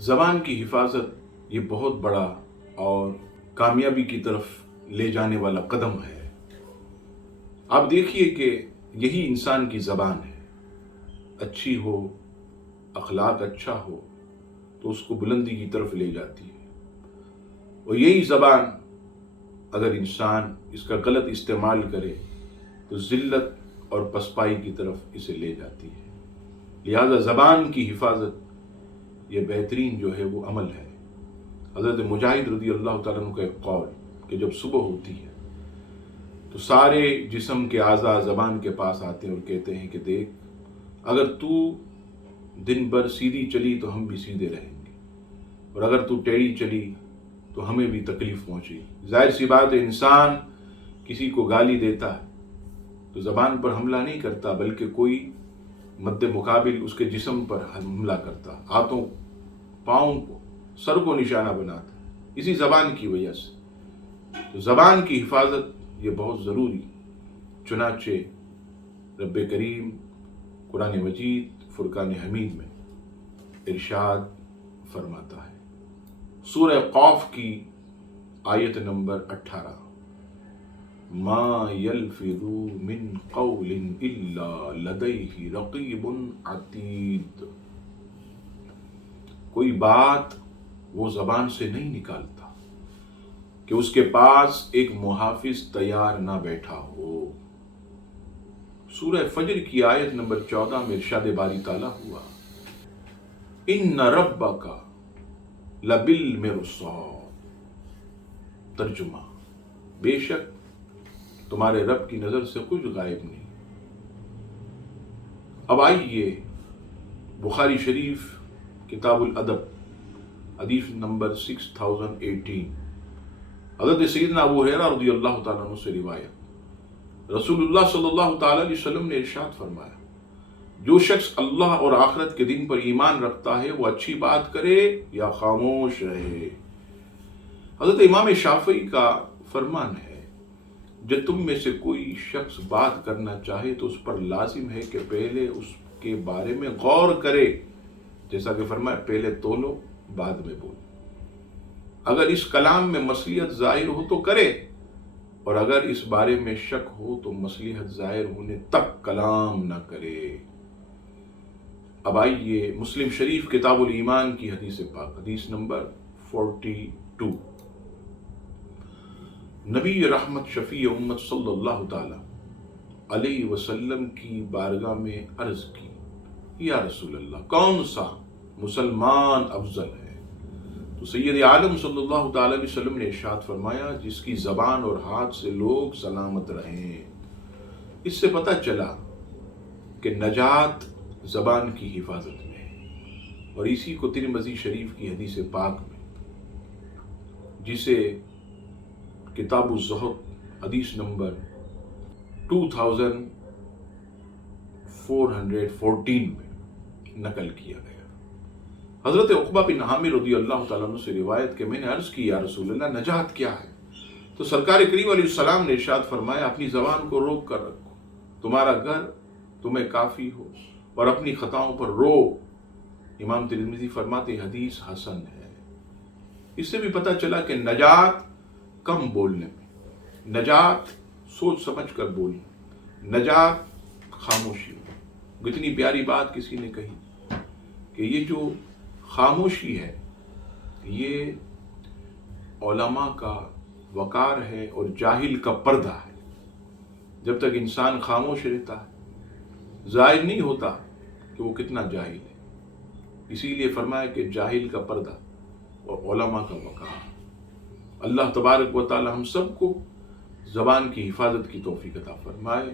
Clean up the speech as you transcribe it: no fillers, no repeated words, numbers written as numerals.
زبان کی حفاظت یہ بہت بڑا اور کامیابی کی طرف لے جانے والا قدم ہے۔ آپ دیکھیے کہ یہی انسان کی زبان ہے، اچھی ہو، اخلاق اچھا ہو تو اس کو بلندی کی طرف لے جاتی ہے، اور یہی زبان اگر انسان اس کا غلط استعمال کرے تو ذلت اور پسپائی کی طرف اسے لے جاتی ہے۔ لہذا زبان کی حفاظت یہ بہترین جو ہے وہ عمل ہے۔ حضرت مجاہد رضی اللہ تعالیٰ عنہ کا ایک قول کہ جب صبح ہوتی ہے تو سارے جسم کے اعضاء زبان کے پاس آتے ہیں اور کہتے ہیں کہ دیکھ، اگر تو دن بھر سیدھی چلی تو ہم بھی سیدھے رہیں گے، اور اگر تو ٹیڑھی چلی تو ہمیں بھی تکلیف پہنچے گی۔ ظاہر سی بات ہے، انسان کسی کو گالی دیتا ہے تو زبان پر حملہ نہیں کرتا، بلکہ کوئی مد مقابل اس کے جسم پر حملہ کرتا، ہاتھوں، پاؤں کو، سر کو نشانہ بناتا، اسی زبان کی وجہ سے۔ تو زبان کی حفاظت یہ بہت ضروری، چنانچہ رب کریم قرآن مجید فرقان حمید میں ارشاد فرماتا ہے، سورہ قاف کی آیت نمبر 18، ما یلفظ من قول الا لدیہ رقیب عتید، کوئی بات وہ زبان سے نہیں نکالتا کہ اس کے پاس ایک محافظ تیار نہ بیٹھا ہو۔ سورہ فجر کی آیت نمبر 14 میں ارشاد باری تعالیٰ ہوا، ان ربک لبالمرصاد، ترجمہ، بے شک تمہارے رب کی نظر سے کچھ غائب نہیں۔ اب آئیے بخاری شریف کتاب الادب حدیث نمبر 6018، حضرت سیدنا ابو ہریرہ رضی اللہ تعالیٰ عنہ سے روایت، رسول اللہ صلی اللہ تعالیٰ علیہ وسلم نے ارشاد فرمایا، جو شخص اللہ اور آخرت کے دن پر ایمان رکھتا ہے وہ اچھی بات کرے یا خاموش رہے۔ حضرت امام شافعی کا فرمان ہے، جب تم میں سے کوئی شخص بات کرنا چاہے تو اس پر لازم ہے کہ پہلے اس کے بارے میں غور کرے، جیسا کہ فرمایا پہلے تولو بعد میں بولو۔ اگر اس کلام میں مصلحت ظاہر ہو تو کرے، اور اگر اس بارے میں شک ہو تو مصلحت ظاہر ہونے تک کلام نہ کرے۔ اب آئیے مسلم شریف کتاب الایمان کی حدیث پاک حدیث نمبر 42، نبی رحمت شفیع امت صلی اللہ تعالی علیہ وسلم کی بارگاہ میں عرض کی، یا رسول اللہ، کون سا مسلمان افضل ہے؟ تو سید عالم صلی اللہ تعالی علیہ وسلم نے ارشاد فرمایا، جس کی زبان اور ہاتھ سے لوگ سلامت رہیں۔ اس سے پتہ چلا کہ نجات زبان کی حفاظت میں ہے، اور اسی کو ترمذی شریف کی حدیث پاک میں، جسے کتاب الزہد حدیث نمبر 2414 میں نقل کیا گیا، حضرت عقبہ بن عامر رضی اللہ تعالیٰ عنہ سے روایت کہ میں نے عرض کی، یا رسول اللہ، نجات کیا ہے؟ تو سرکار کریم علیہ السلام نے ارشاد فرمایا، اپنی زبان کو روک کر رکھو، تمہارا گھر تمہیں کافی ہو، اور اپنی خطاؤں پر رو۔ امام ترمذی فرماتے حدیث حسن ہے۔ اس سے بھی پتہ چلا کہ نجات کم بولنے میں، نجات سوچ سمجھ کر بولنا، نجات خاموشی میں۔ اتنی پیاری بات کسی نے کہی کہ یہ جو خاموشی ہے یہ علماء کا وقار ہے اور جاہل کا پردہ ہے۔ جب تک انسان خاموش رہتا ہے ظاہر نہیں ہوتا کہ وہ کتنا جاہل ہے، اسی لیے فرمایا کہ جاہل کا پردہ اور علماء کا وقار۔ اللہ تبارک و تعالی ہم سب کو زبان کی حفاظت کی توفیق عطا فرمائے۔